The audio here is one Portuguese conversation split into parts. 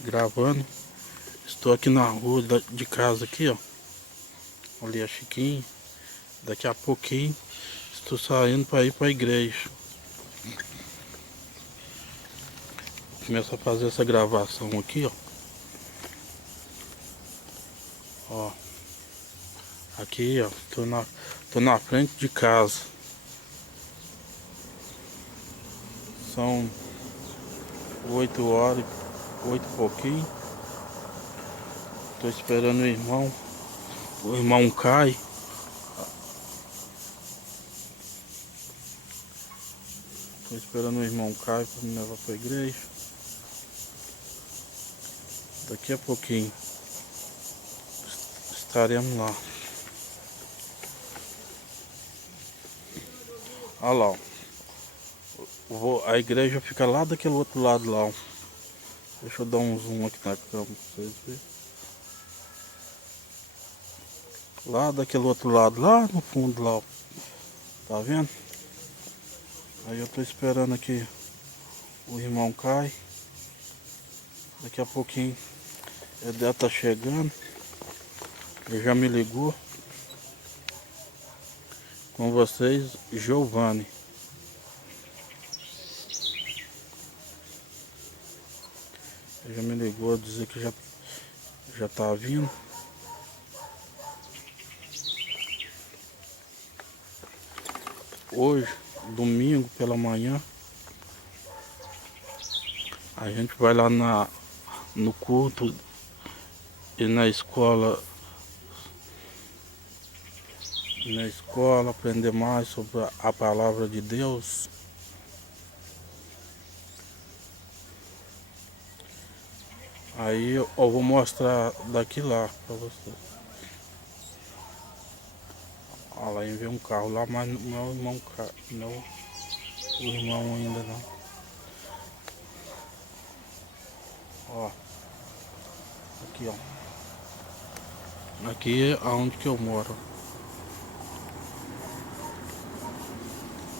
gravando. Estou aqui na rua de casa aqui, ó. Ali a Chiquinho. Daqui a pouquinho estou saindo para ir para a igreja. Começo a fazer essa gravação aqui, ó. Ó. Aqui, ó. Tô na frente de casa. São 8 horas, 8 e pouquinho. Tô esperando o irmão. O irmão cai. Tô esperando o irmão cai para me levar para a igreja. Daqui a pouquinho estaremos lá. Olha lá, ó. A igreja fica lá daquele outro lado lá, ó. Deixa eu dar um zoom aqui na câmera pra vocês verem. Lá daquele outro lado, lá no fundo lá, ó. Tá vendo? Aí eu tô esperando aqui o irmão cai. Daqui a pouquinho ele deve estar chegando. Ele já me ligou. Com vocês, Giovanni. Ele já me ligou a dizer que já tá vindo. Hoje, domingo pela manhã, a gente vai lá no culto e na escola aprender mais sobre a palavra de Deus. Aí eu vou mostrar daqui lá pra vocês. Olha lá, enviei um carro lá, mas não é o irmão, não é o irmão ainda não. Ó, aqui ó. Aqui é onde que eu moro.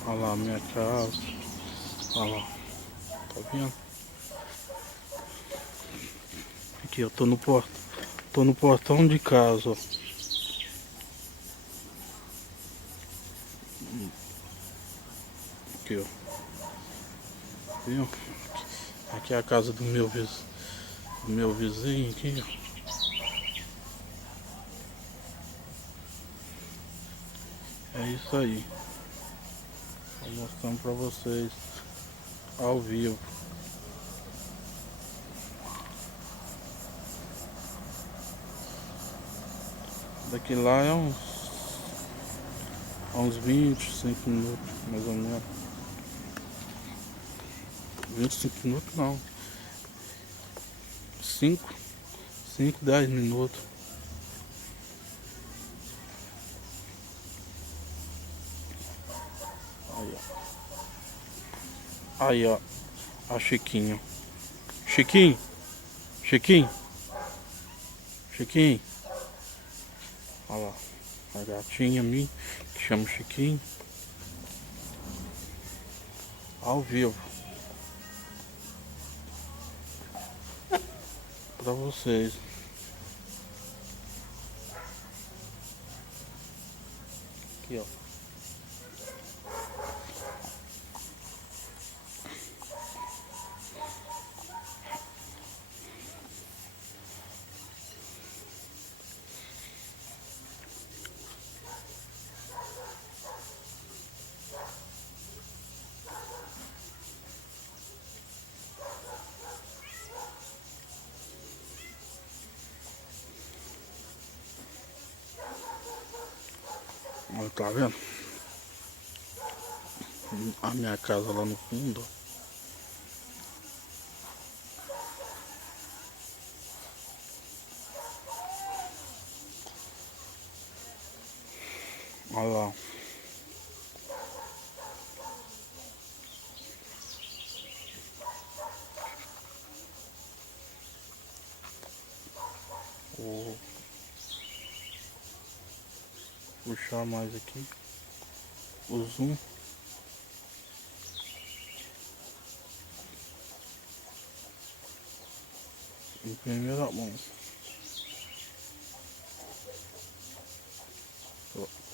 Olha lá a minha casa. Olha lá, tá vendo? Aqui eu tô no portão de casa, ó. Aqui ó. Viu? Aqui é a casa do meu vizinho aqui, ó. É isso aí. Tô mostrando pra vocês ao vivo. Daqui lá é uns 25 minutos, mais ou menos. 25 minutos não. 5, 10 minutos. Aí ó. Aí ó. A Chiquinho. Chiquinho. Chiquinho. Chiquinho. Olha lá. A gatinha minha, que chama Chiquinho. Ao vivo. Pra vocês. Aqui ó. Olha, tá vendo? A minha casa lá no fundo. Olha lá. Vou puxar mais aqui. O zoom. em primeira mão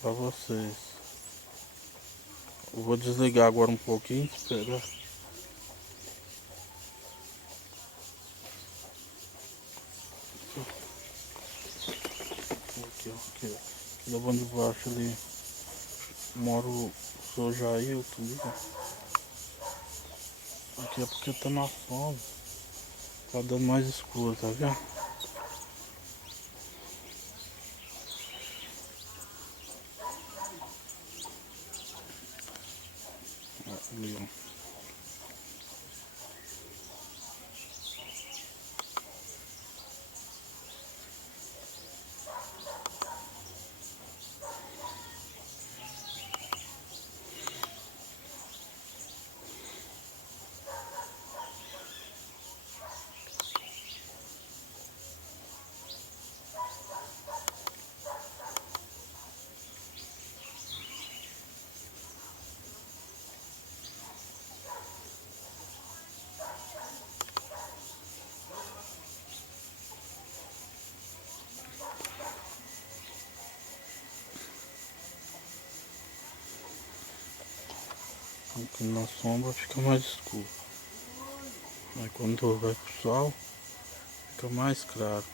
para vocês. Eu vou desligar agora um pouquinho, esperar. Aqui, ó, aqui, ó. Da banda de baixo ali mora o seu Jailton, viu? Aqui é porque tá na sombra, tá dando mais escuro, tá vendo? Ali, ó. Aqui na sombra fica mais escuro. Aí quando vai pro sol, fica mais claro.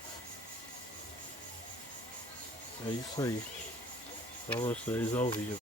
É isso aí, pra vocês ao vivo.